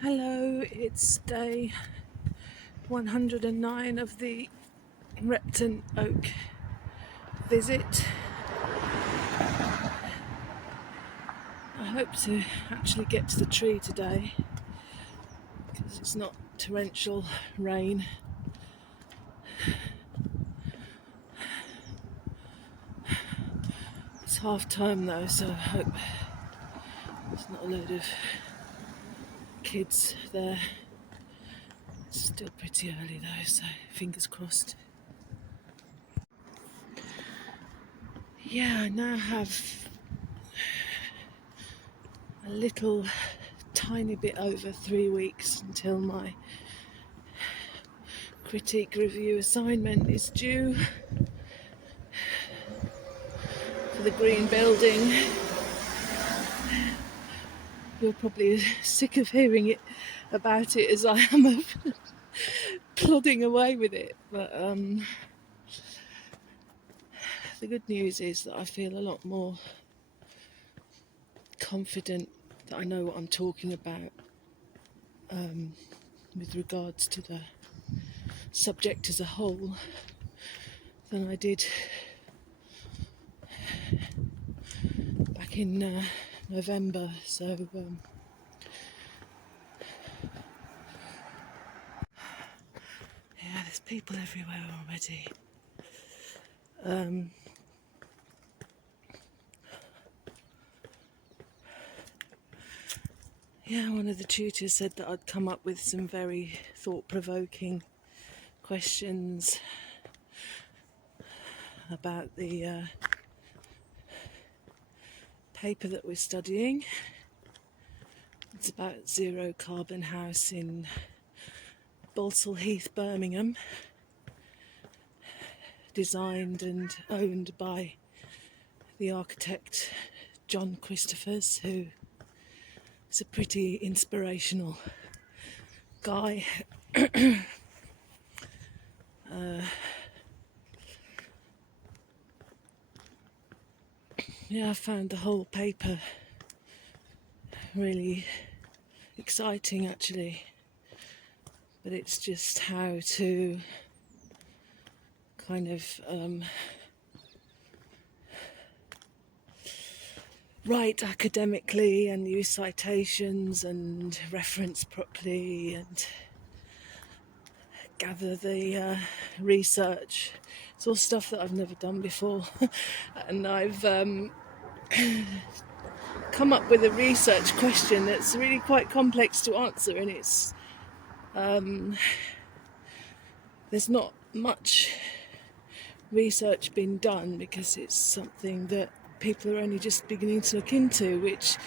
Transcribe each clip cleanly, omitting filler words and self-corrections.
Hello, it's day 109 of the Repton Oak visit. I hope to actually get to the tree today because it's not torrential rain. It's half term though, so I hope there's not a load of kids there. It's still pretty early though, so fingers crossed. Yeah, I now have a little tiny bit over 3 weeks until my critique review assignment is due for the green building. You're probably as sick of hearing it about it as I am of plodding away with it, but the good news is that I feel a lot more confident that I know what I'm talking about with regards to the subject as a whole than I did back in November. So yeah, there's people everywhere already. Yeah, one of the tutors said that I'd come up with some very thought-provoking questions about the paper that we're studying. It's about zero carbon house in Balsall Heath, Birmingham, designed and owned by the architect John Christophers, who is a pretty inspirational guy. Yeah, I found the whole paper really exciting actually, but it's just how to kind of write academically and use citations and reference properly and gather the research. It's all stuff that I've never done before and I've come up with a research question that's really quite complex to answer, and it's there's not much research been done because it's something that people are only just beginning to look into, which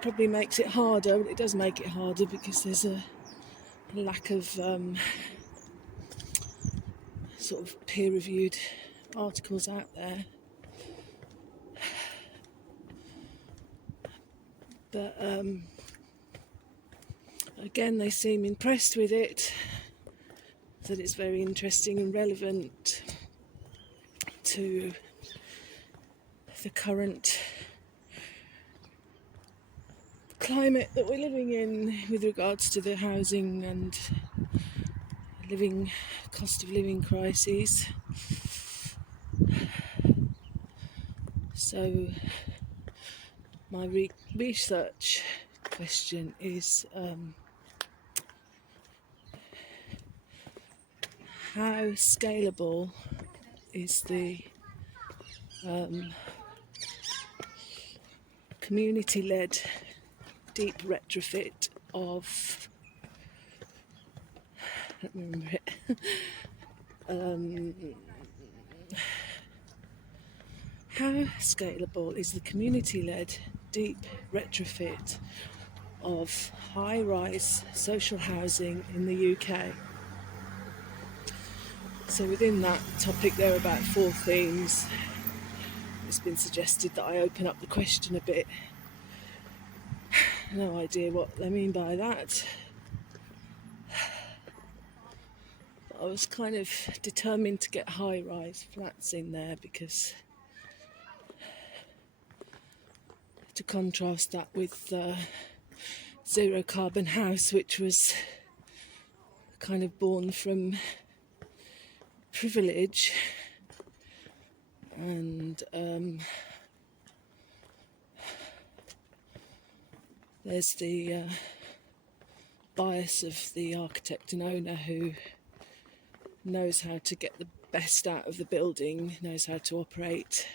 probably makes it harder. But it does make it harder because there's a lack of sort of peer-reviewed articles out there. But again, they seem impressed with it, that it's very interesting and relevant to the current climate that we're living in with regards to the housing and cost of living crises. So my research question is how scalable is the community-led deep retrofit of, let me remember it, how scalable is the community-led deep retrofit of high-rise social housing in the UK? So within that topic there are about 4 themes. It's been suggested that I open up the question a bit. No idea what they mean by that. But I was kind of determined to get high-rise flats in there because to contrast that with Zero Carbon House, which was kind of born from privilege and there's the bias of the architect and owner who knows how to get the best out of the building, knows how to operate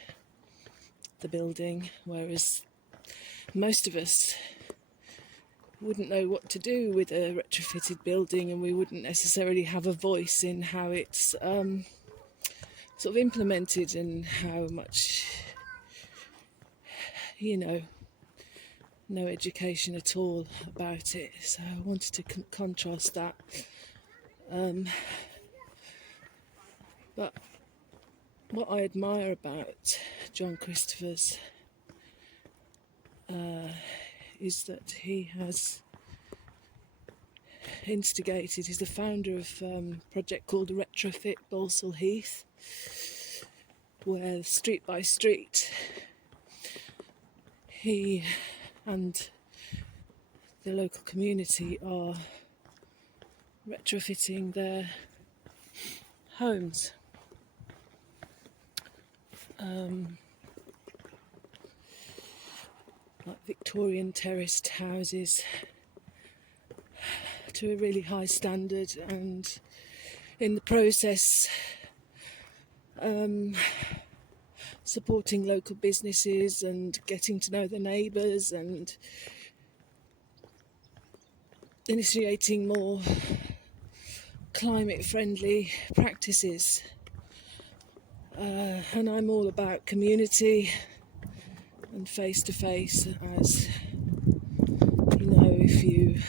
the building, whereas most of us wouldn't know what to do with a retrofitted building, and we wouldn't necessarily have a voice in how it's sort of implemented and how much, no education at all about it. So I wanted to contrast that. But what I admire about John Christopher's is that he has instigated, he's the founder of a project called Retrofit Balsall Heath, where street by street he and the local community are retrofitting their homes. Like Victorian terraced houses to a really high standard, and in the process supporting local businesses and getting to know the neighbours and initiating more climate friendly practices. And I'm all about community and face to face, as you know, if you've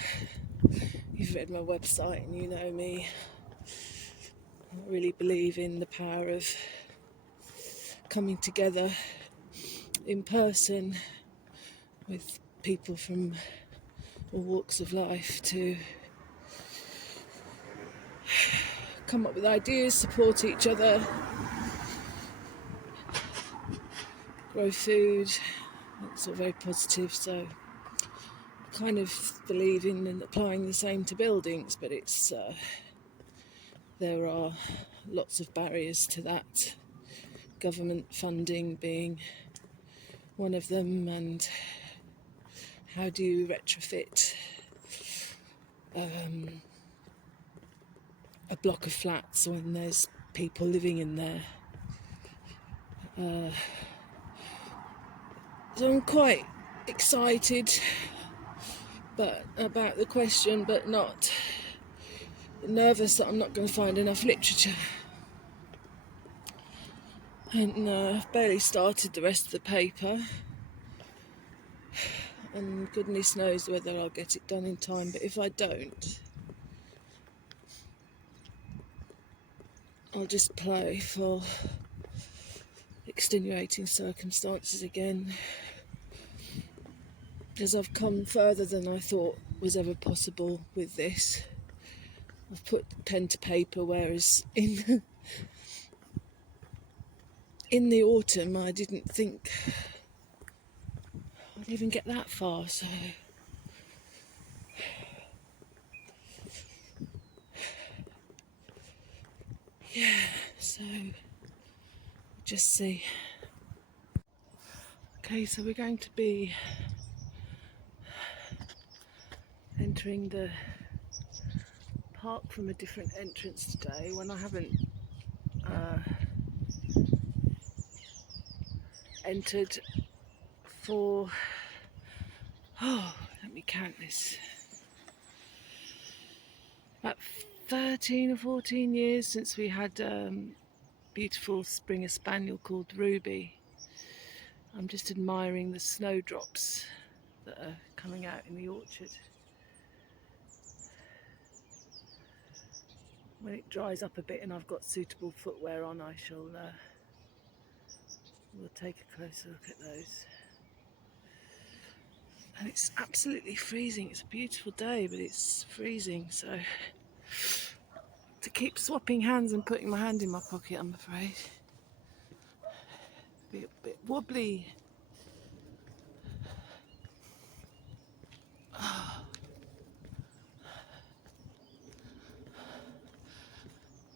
read my website and you know me. I really believe in the power of coming together in person with people from all walks of life to come up with ideas, support each other, grow food. It's all very positive, so I kind of believe in and applying the same to buildings, but it's there are lots of barriers to that, government funding being one of them, and how do you retrofit a block of flats when there's people living in there. So I'm quite excited about the question, but not nervous that I'm not going to find enough literature. And I've barely started the rest of the paper, and goodness knows whether I'll get it done in time, but if I don't, I'll just play for extenuating circumstances again, because I've come further than I thought was ever possible with this. I've put pen to paper, whereas in the autumn I didn't think I'd even get that far, so yeah, so just see. Okay, so we're going to be entering the park from a different entrance today, when I haven't entered for, let me count this, about 13 or 14 years since we had beautiful Springer Spaniel called Ruby. I'm just admiring the snowdrops that are coming out in the orchard. When it dries up a bit and I've got suitable footwear on, I shall we'll take a closer look at those. And it's absolutely freezing. It's a beautiful day, but it's freezing, so to keep swapping hands and putting my hand in my pocket, I'm afraid. Be a bit wobbly.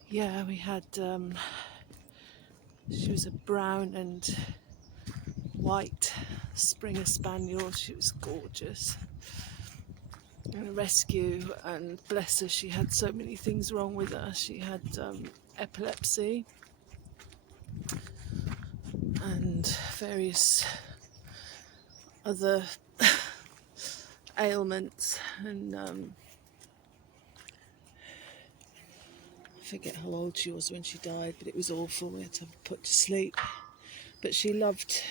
Yeah, we had, she was a brown and white Springer Spaniel. She was gorgeous. And a rescue, and bless her, she had so many things wrong with her. She had epilepsy and various other ailments, and I forget how old she was when she died, but it was awful. We had to have her put to sleep. But she loved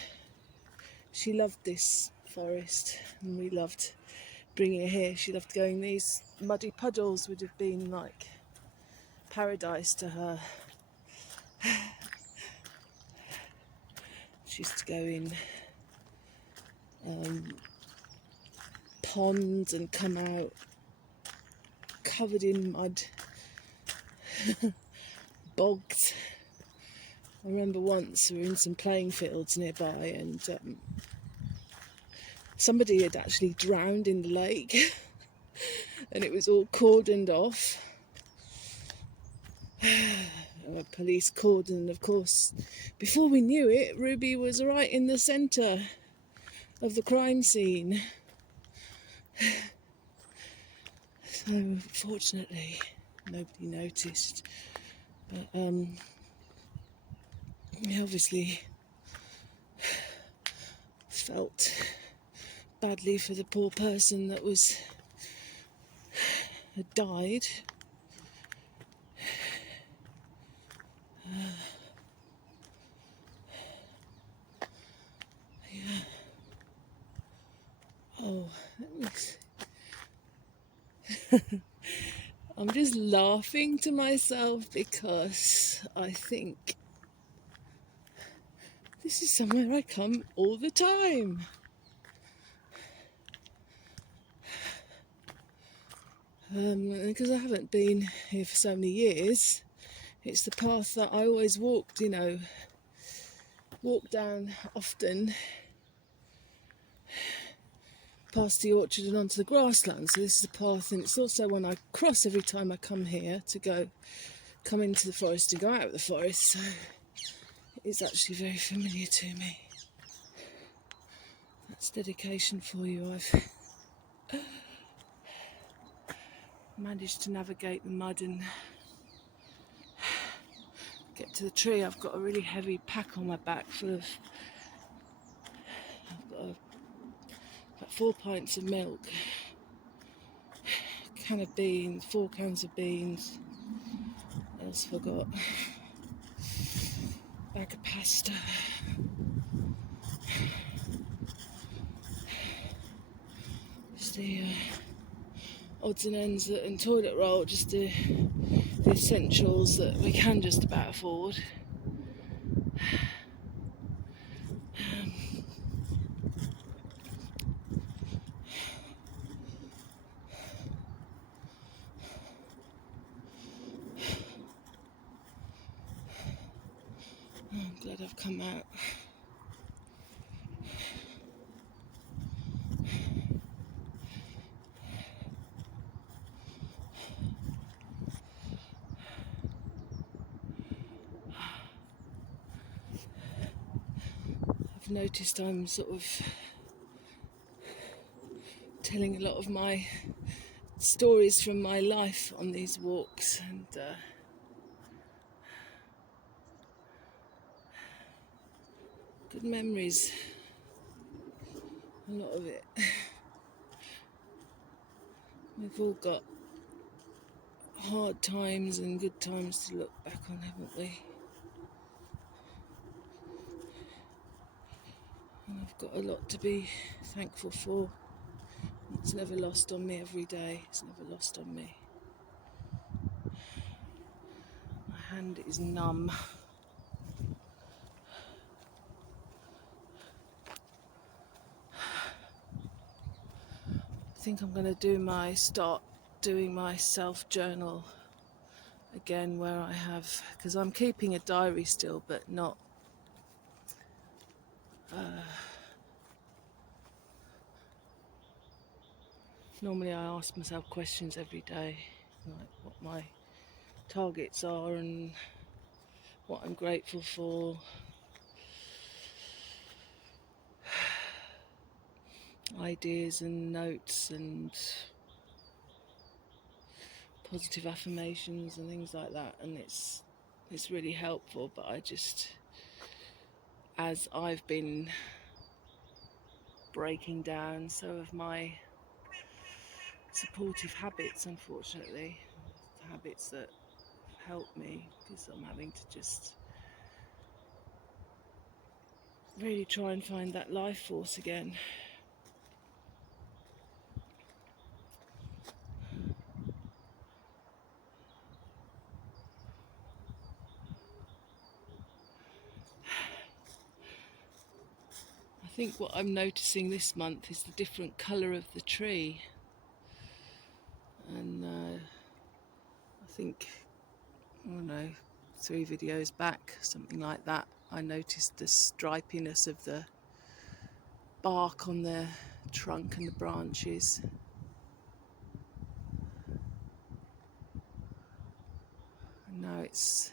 this forest, and we loved bringing her here. She loved going. These muddy puddles would have been like paradise to her. She used to go in ponds and come out covered in mud, bogs. I remember once we were in some playing fields nearby, and somebody had actually drowned in the lake and it was all cordoned off. A police cordon, and of course, before we knew it, Ruby was right in the centre of the crime scene. So fortunately, nobody noticed. But we obviously felt badly for the poor person that had died. Yeah. Oh, let me see. I'm just laughing to myself because I think this is somewhere I come all the time. Because I haven't been here for so many years, it's the path that I always walked, walk down often, past the orchard and onto the grassland. So this is the path, and it's also one I cross every time I come here to come into the forest and go out of the forest. So it's actually very familiar to me. That's dedication for you. I've managed to navigate the mud and get to the tree. I've got a really heavy pack on my back full of, I've got about 4 pints of milk, a can of beans, 4 cans of beans, what else have I got? Bag of pasta, just the odds and ends and toilet roll, just the essentials that we can just about afford. I'm glad I've come out. I've noticed I'm sort of telling a lot of my stories from my life on these walks, and good memories, a lot of it. We've all got hard times and good times to look back on, haven't we? And I've got a lot to be thankful for. It's never lost on me every day. It's never lost on me. My hand is numb. I think I'm going to start doing my self-journal again, where I have, because I'm keeping a diary still, but not Normally I ask myself questions every day, like what my targets are and what I'm grateful for, ideas and notes and positive affirmations and things like that, and it's really helpful. But I just, as I've been breaking down, so have my supportive habits, unfortunately, habits that help me, because I'm having to just really try and find that life force again. I think what I'm noticing this month is the different colour of the tree, and I think, I don't know, 3 videos back, something like that, I noticed the stripiness of the bark on the trunk and the branches. And now it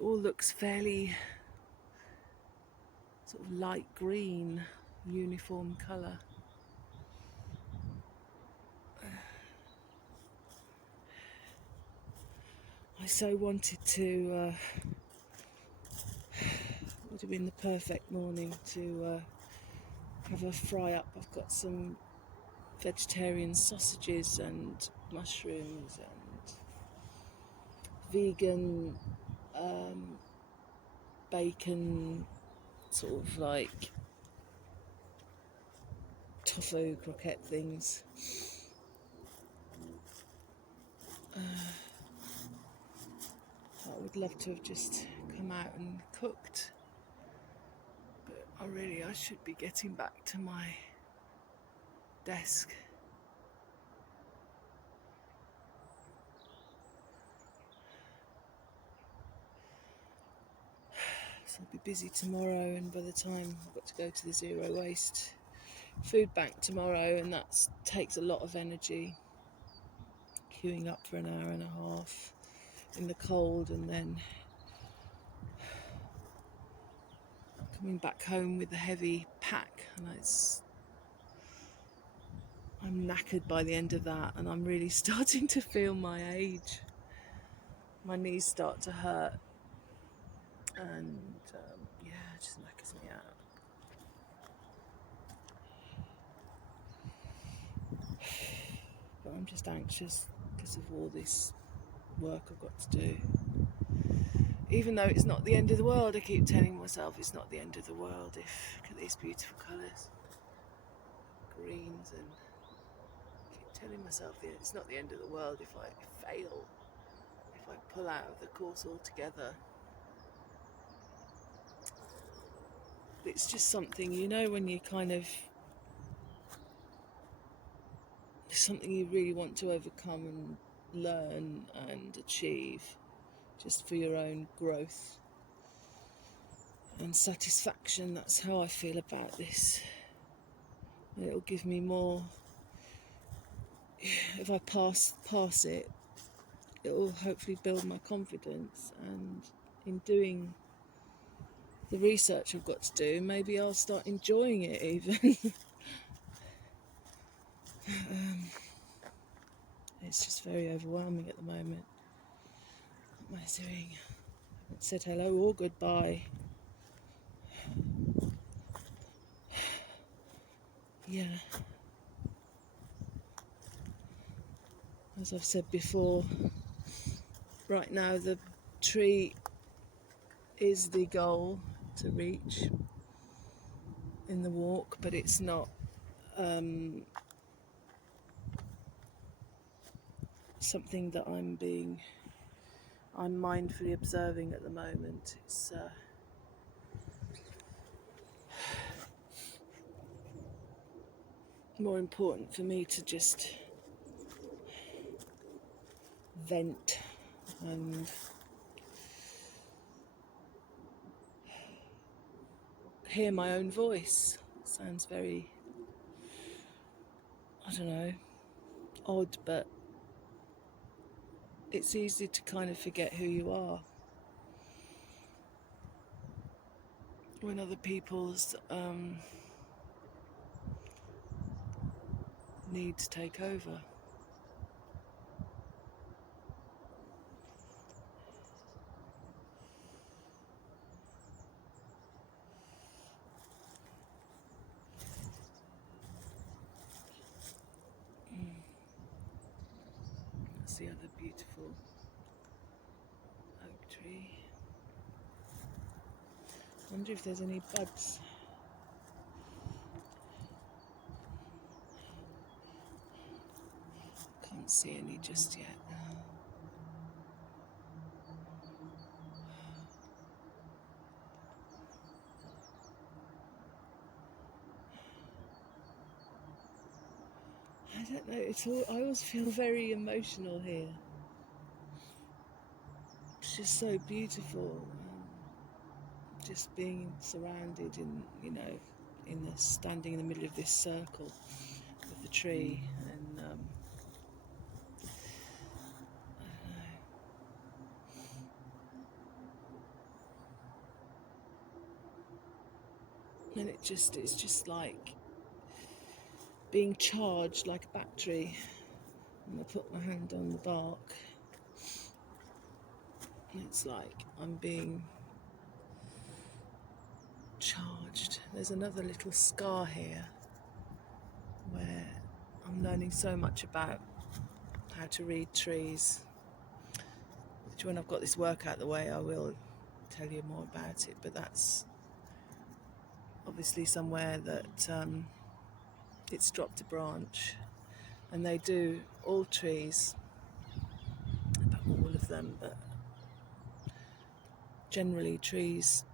all looks fairly sort of light green, uniform colour. I so wanted to, would have been the perfect morning to have a fry up. I've got some vegetarian sausages and mushrooms and vegan bacon, sort of like tofu croquette things. I would love to have just come out and cooked, but I should be getting back to my desk. So I'll be busy tomorrow, and by the time I've got to go to the zero waste food bank tomorrow, and that takes a lot of energy, queuing up for an hour and a half in the cold, and then coming back home with a heavy pack, and I'm knackered by the end of that, and I'm really starting to feel my age. My knees start to hurt, and yeah, it just knackers me out. But I'm just anxious because of all this work I've got to do. Even though it's not the end of the world, I keep telling myself it's not the end of the world. If look at these beautiful colours, greens, and I keep telling myself it's not the end of the world if I fail, if I pull out of the course altogether. But it's just something, when you kind of, something you really want to overcome and learn and achieve, just for your own growth and satisfaction. That's how I feel about this. And it'll give me more, if I pass it, it'll hopefully build my confidence, and in doing the research I've got to do, maybe I'll start enjoying it even. It's just very overwhelming at the moment. What am I doing? I haven't said hello or goodbye. Yeah. As I've said before, right now the tree is the goal to reach in the walk, but it's not something that I'm mindfully observing at the moment. It's more important for me to just vent and hear my own voice. It sounds very, I don't don't know, odd, but it's easy to kind of forget who you are when other people's needs take over. That's the other beautiful oak tree. I wonder if there's any buds. Can't see any just yet. I don't know, I always feel very emotional here. It's just so beautiful. Just being surrounded standing in the middle of this circle with the tree, and I don't know. And it's just like being charged like a battery. And I put my hand on the bark, and it's like I'm being charged. There's another little scar here where I'm learning so much about how to read trees, which when I've got this work out the way I will tell you more about it, but that's obviously somewhere that it's dropped a branch, and they do, all trees, not all of them, but generally trees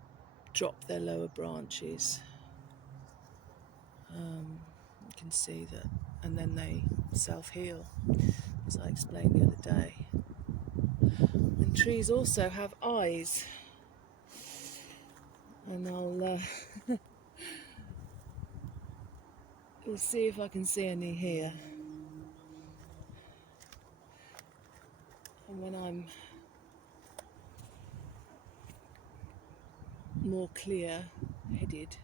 drop their lower branches. You can see that, and then they self-heal, as I explained the other day. And trees also have eyes, and we'll see if I can see any here. And when I'm more clear-headed,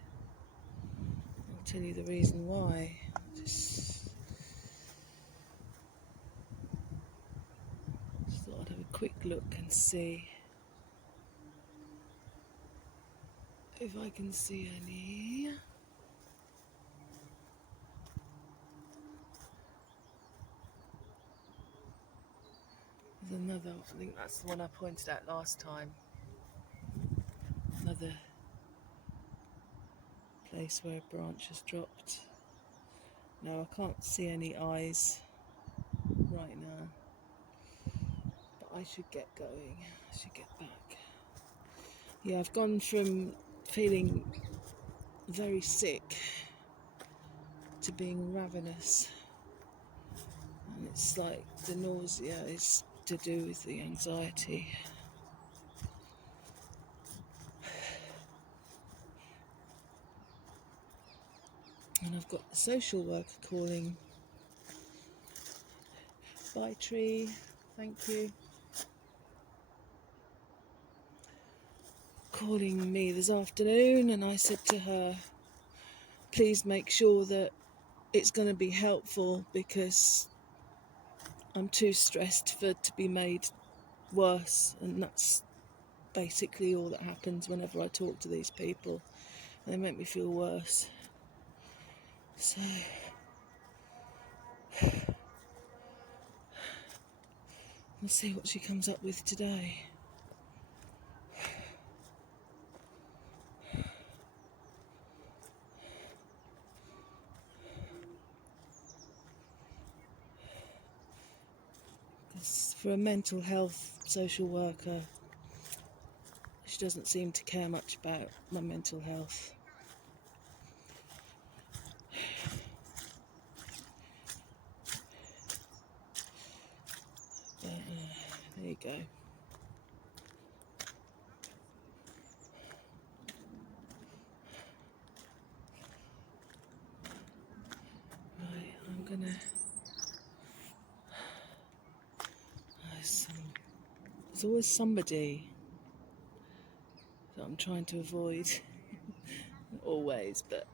I'll tell you the reason why. Just thought I'd have a quick look and see if I can see any. There's another, I think that's the one I pointed out last time. Another place where a branch has dropped. No, I can't see any eyes right now, but I should get going. I should get back. Yeah, I've gone from feeling very sick to being ravenous, and it's like the nausea is to do with the anxiety. And I've got the social worker calling. Bye, tree. Thank you. Calling me this afternoon, and I said to her, please make sure that it's going to be helpful, because I'm too stressed for it to be made worse, and that's basically all that happens whenever I talk to these people. They make me feel worse. So we'll see what she comes up with today. Because for a mental health social worker, she doesn't seem to care much about my mental health. But, there you go. Right, I'm gonna There's always somebody that I'm trying to avoid. Not always, but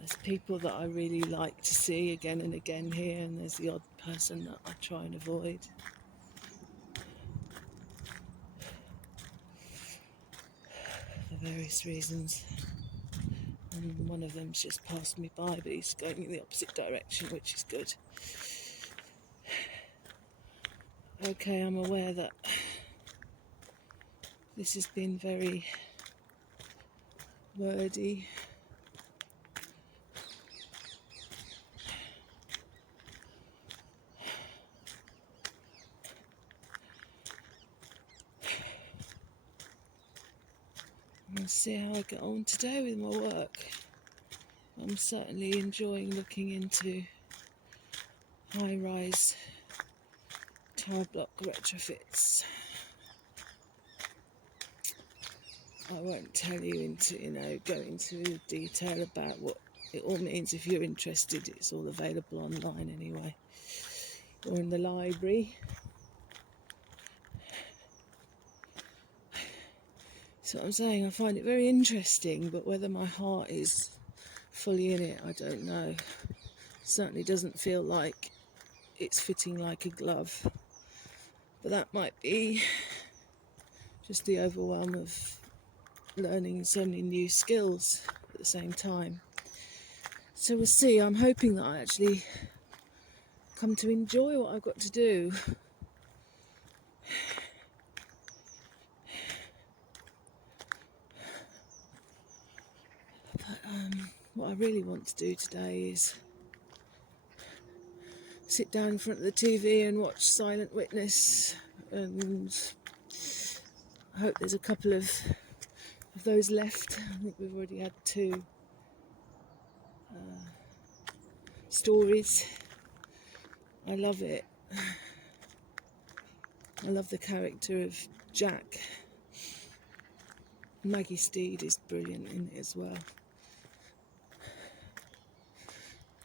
there's people that I really like to see again and again here, and there's the odd person that I try and avoid. For various reasons. And one of them's just passed me by, but he's going in the opposite direction, which is good. Okay, I'm aware that this has been very wordy. We'll see how I get on today with my work. I'm certainly enjoying looking into high-rise tower block retrofits. I won't tell you go into detail about what it all means. If you're interested, it's all available online anyway, or in the library. So I'm saying I find it very interesting, but whether my heart is fully in it, I don't know. It certainly doesn't feel like it's fitting like a glove. But that might be just the overwhelm of learning so many new skills at the same time. So we'll see. I'm hoping that I actually come to enjoy what I've got to do. What I really want to do today is sit down in front of the TV and watch Silent Witness, and I hope there's a couple of those left. I think we've already had 2 stories. I love it. I love the character of Jack. Maggie Steed is brilliant in it as well.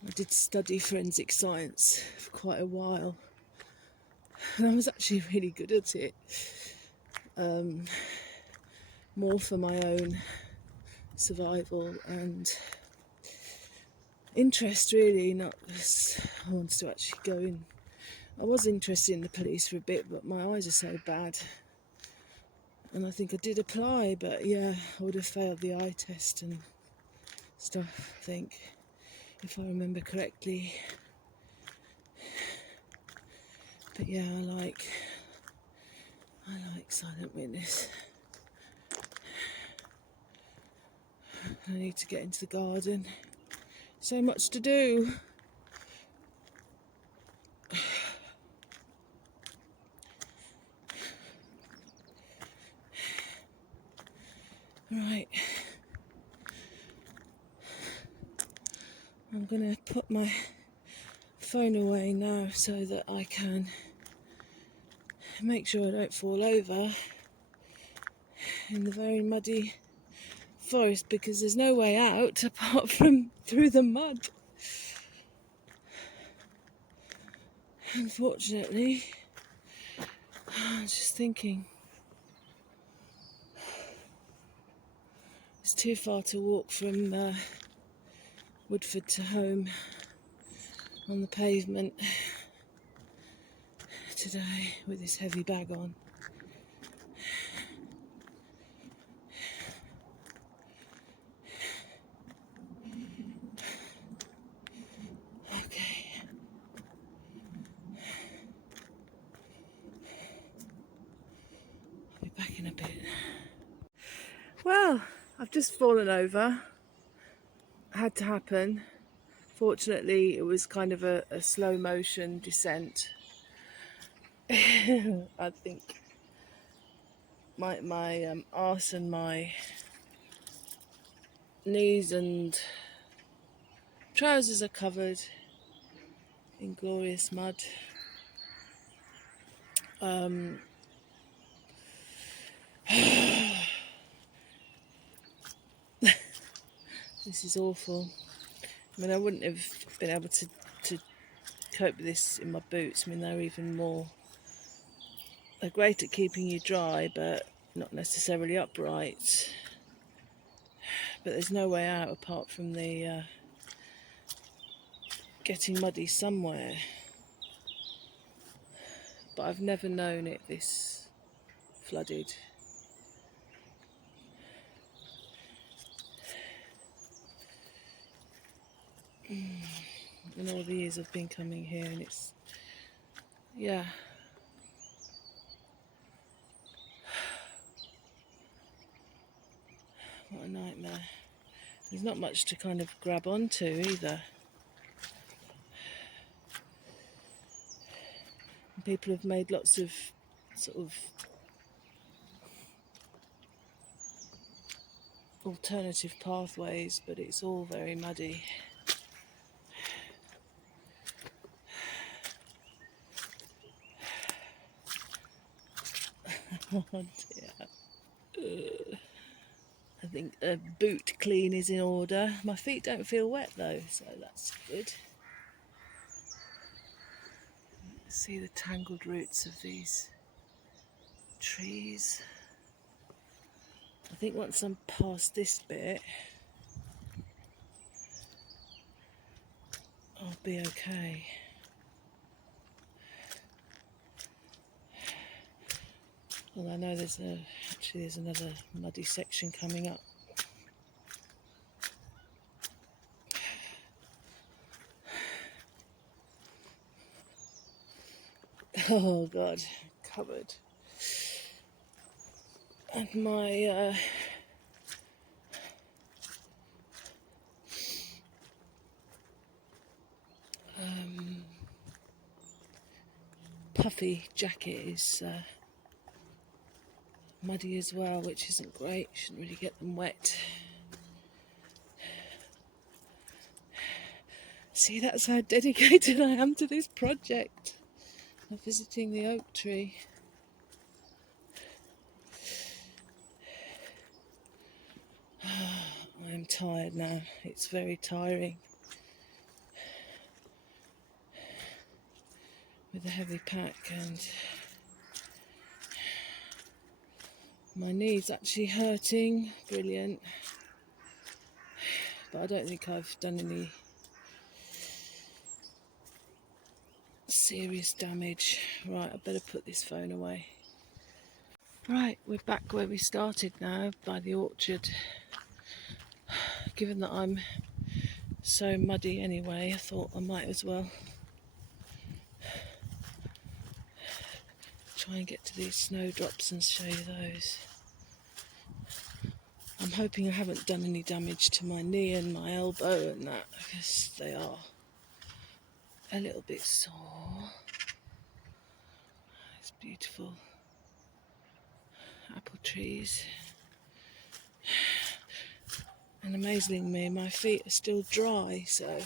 I did study forensic science for quite a while, and I was actually really good at it. More for my own survival and interest, really, not because I wanted to actually go in. I was interested in the police for a bit, but my eyes are so bad, and I think I did apply, but yeah, I would have failed the eye test and stuff, I think, if I remember correctly. But yeah, I like Silent Witness. I need to get into the garden. So much to do. Right. I'm going to put my phone away now so that I can make sure I don't fall over in the very muddy forest, because there's no way out apart from through the mud. Unfortunately, I was just thinking it's too far to walk from Woodford to home on the pavement today with this heavy bag on. Okay. I'll be back in a bit. Well, I've just fallen over. Had to happen. Fortunately, it was kind of a slow motion descent. I think my arse and my knees and trousers are covered in glorious mud. This is awful. I mean, I wouldn't have been able to cope with this in my boots. I mean, they're great at keeping you dry, but not necessarily upright. But there's no way out apart from the getting muddy somewhere. But I've never known it this flooded. In all the years I've been coming here, and it's, yeah. What a nightmare. There's not much to kind of grab onto either. And people have made lots of sort of alternative pathways, but it's all very muddy. Oh dear. I think a boot clean is in order. My feet don't feel wet though, so that's good. See the tangled roots of these trees. I think once I'm past this bit, I'll be okay. Well, I know there's another muddy section coming up. Oh God, covered. And my puffy jacket is muddy as well, which isn't great. Shouldn't really get them wet. See, that's how dedicated I am to this project. I'm visiting the oak tree. I am tired now. It's very tiring. With a heavy pack, and my knee's actually hurting. Brilliant. But I don't think I've done any serious damage. Right, I better put this phone away. Right, we're back where we started now, by the orchard. Given that I'm so muddy anyway, I thought I might as well try and get to these snowdrops and show you those. I'm hoping I haven't done any damage to my knee and my elbow and that, because they are a little bit sore. It's beautiful. Apple trees. And amazingly, my feet are still dry, so...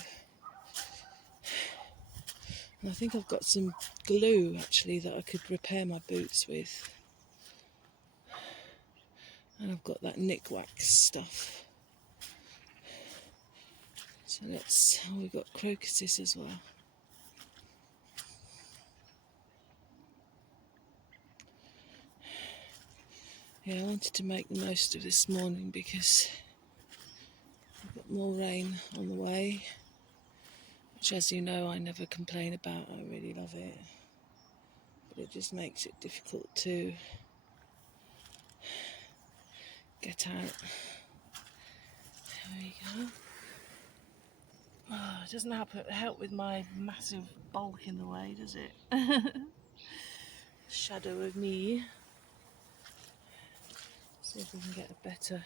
And I think I've got some glue, actually, that I could repair my boots with. And I've got that nick wax stuff. So we've got crocuses as well. Yeah, I wanted to make the most of this morning because I've got more rain on the way, which, as you know, I never complain about. I really love it. But it just makes it difficult to get out. There we go. Oh, it doesn't help with my massive bulk in the way, does it? Shadow of me. See if we can get a better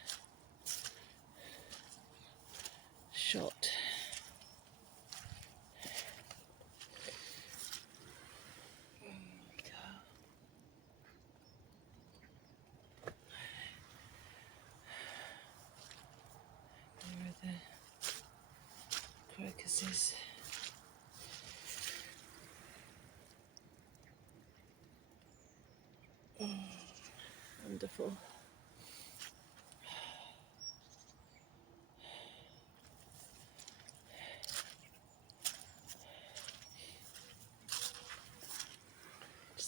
shot. There we go. There are the crocuses. Wonderful.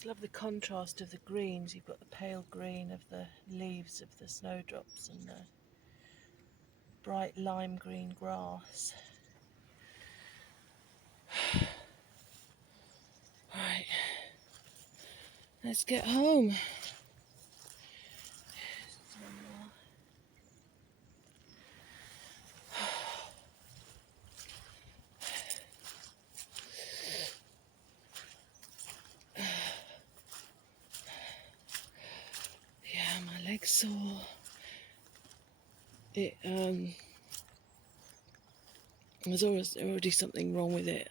just love the contrast of the greens. You've got the pale green of the leaves of the snowdrops and the bright lime green grass. Right, let's get home. Yeah, my leg's sore. There's already something wrong with it.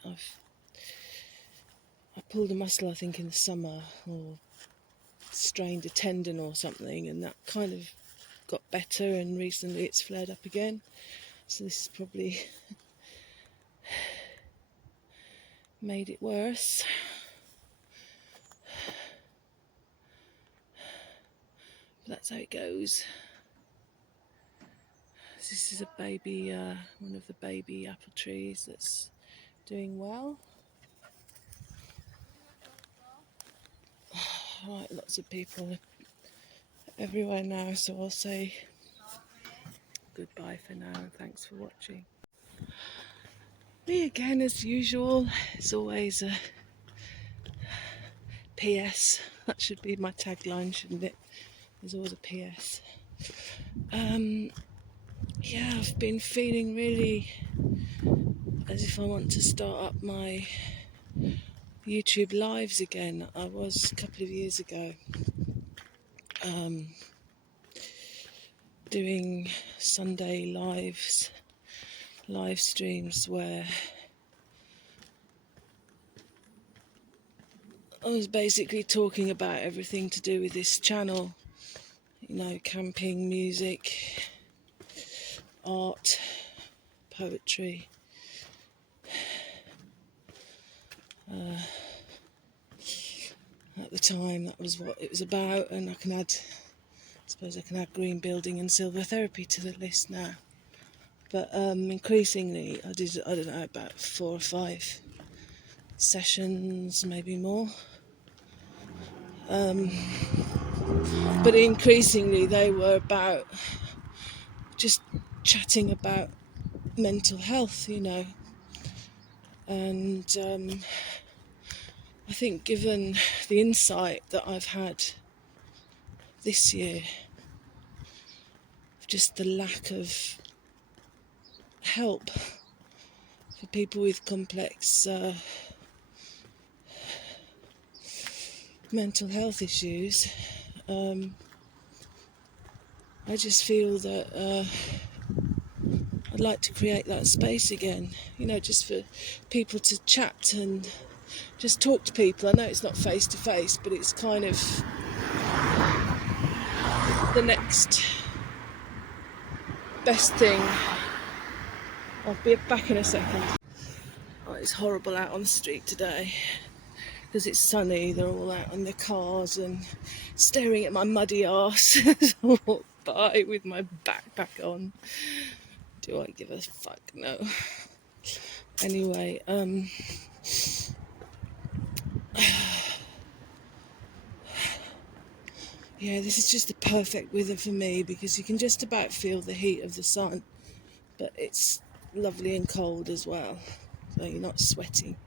I pulled a muscle, I think, in the summer, or strained a tendon or something, and that kind of got better, and recently it's flared up again. So this has probably made it worse. But that's how it goes. This is a baby, one of the baby apple trees that's doing well. Right, lots of people everywhere now, so I'll say goodbye for now and thanks for watching. Me again as usual. It's always a PS. That should be my tagline, shouldn't it? There's always a PS. Yeah, I've been feeling really as if I want to start up my YouTube lives again. I was a couple of years ago doing Sunday live streams where I was basically talking about everything to do with this channel, you know, camping, music, art, poetry. At the time, that was what it was about, and I suppose I can add green building and silver therapy to the list now. But increasingly, I don't know, about 4 or 5 sessions, maybe more. But increasingly, they were about just chatting about mental health, you know. And I think given the insight that I've had this year, just the lack of help for people with complex mental health issues, I just feel that I'd like to create that space again, you know, just for people to chat and just talk to people. I know it's not face to face, but it's kind of the next best thing. I'll be back in a second. Oh, it's horrible out on the street today because it's sunny. They're all out in their cars and staring at my muddy arse as I walk by with my backpack on. Do I give a fuck? No. Anyway, yeah, this is just the perfect weather for me because you can just about feel the heat of the sun, but it's lovely and cold as well, so you're not sweating.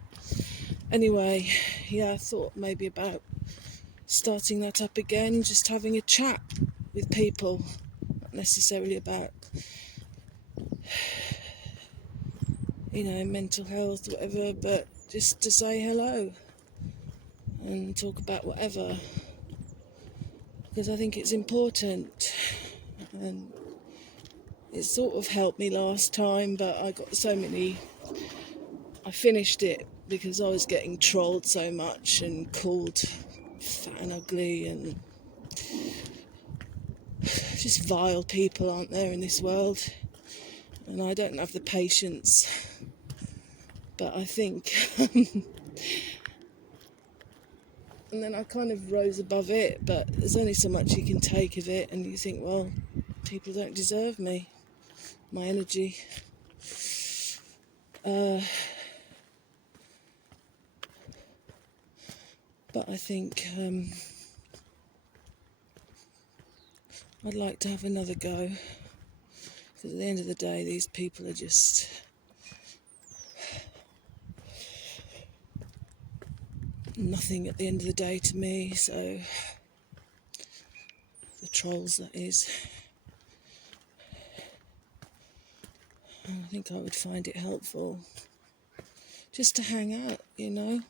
Anyway, yeah, I thought maybe about starting that up again, just having a chat with people, not necessarily about, you know, mental health, whatever, but just to say hello and talk about whatever, because I think it's important. And it sort of helped me last time, but I finished it because I was getting trolled so much and called fat and ugly, and just vile people, aren't there, in this world? And I don't have the patience, but I think and then I kind of rose above it, but there's only so much you can take of it, and you think, well, people don't deserve me, my energy. But I think I'd like to have another go, because at the end of the day these people are just nothing at the end of the day to me. So the trolls, that is. And I think I would find it helpful just to hang out, you know,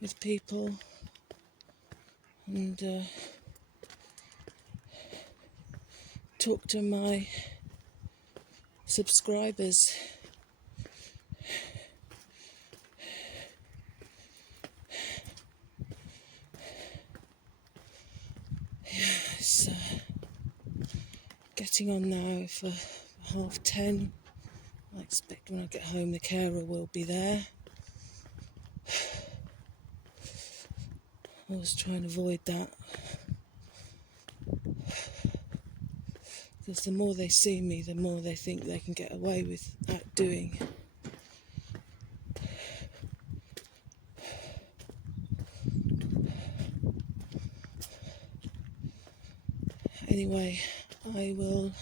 with people and talk to my subscribers. It's getting on now for 10:30. I expect when I get home the carer will be there. I was trying to avoid that, because the more they see me, the more they think they can get away with doing. Anyway, I will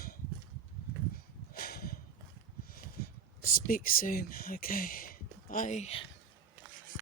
speak soon. Okay, bye.